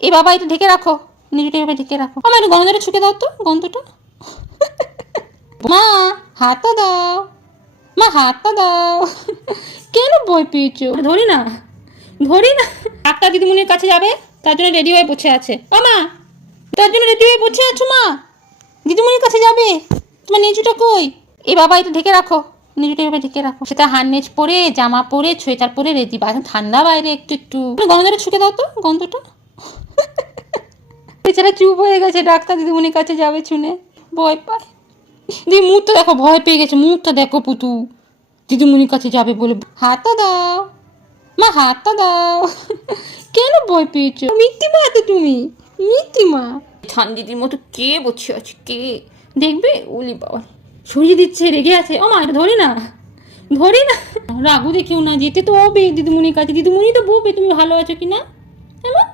এ বাবা, এটা ঢেকে রাখো, নিজেটা এভাবে ঢেকে রাখো। আমার একটু গন্ধটা ছুকে দাও তো, গন্ধটা। মা, হাতটা দাও, মা হাতটা দাও। কেন ভয় পেয়েছো? ধরি না, ধরি না। ডাক্তার দিদিমণির কাছে যাবে, তার জন্য রেডি হয়ে বসে আছে। ও মা, তার জন্য রেডি হয়ে বসে আছো মা? দিদিমণির কাছে যাবে, তোমার নিচুটা কই? এ বাবা, এটা ঢেকে রাখো, নিজেটা এভাবে ঢেকে রাখো। সেটা হারনেস পরে, জামা পরে, সোয়েটার পরে রেডি। এখন ঠান্ডা বাইরে, একটু একটু গন্ধটা ছুকে দাও তো, গন্ধটা। বেচারা চুপ হয়ে গেছে, ডাক্তার দিদিমণির কাছে যাবে শুনে ভয় পায়। দিদি মুখটা দেখো, ভয় পেয়ে গেছে, মুখটা দেখো পুতু। দিদিমণির কাছে যাবে বলে। হাতটা দাও মা, হাতটা দাও। কেন ভয় পেয়েছো? মিথ্যি মা তো তুমি, মিথ্যি মা। ঠান্দিদির মতো কে বসে আছে, কে দেখবে? ওলি বাবা, সরিয়ে দিচ্ছে, রেগে আছে। ও মা, এটা ধরি না, ধরি না। রাগু দেখিও না, যেতে তো হবে দিদিমণির কাছে। দিদিমণি তো বলবে তুমি ভালো আছো কিনা, হ্যাঁ মা?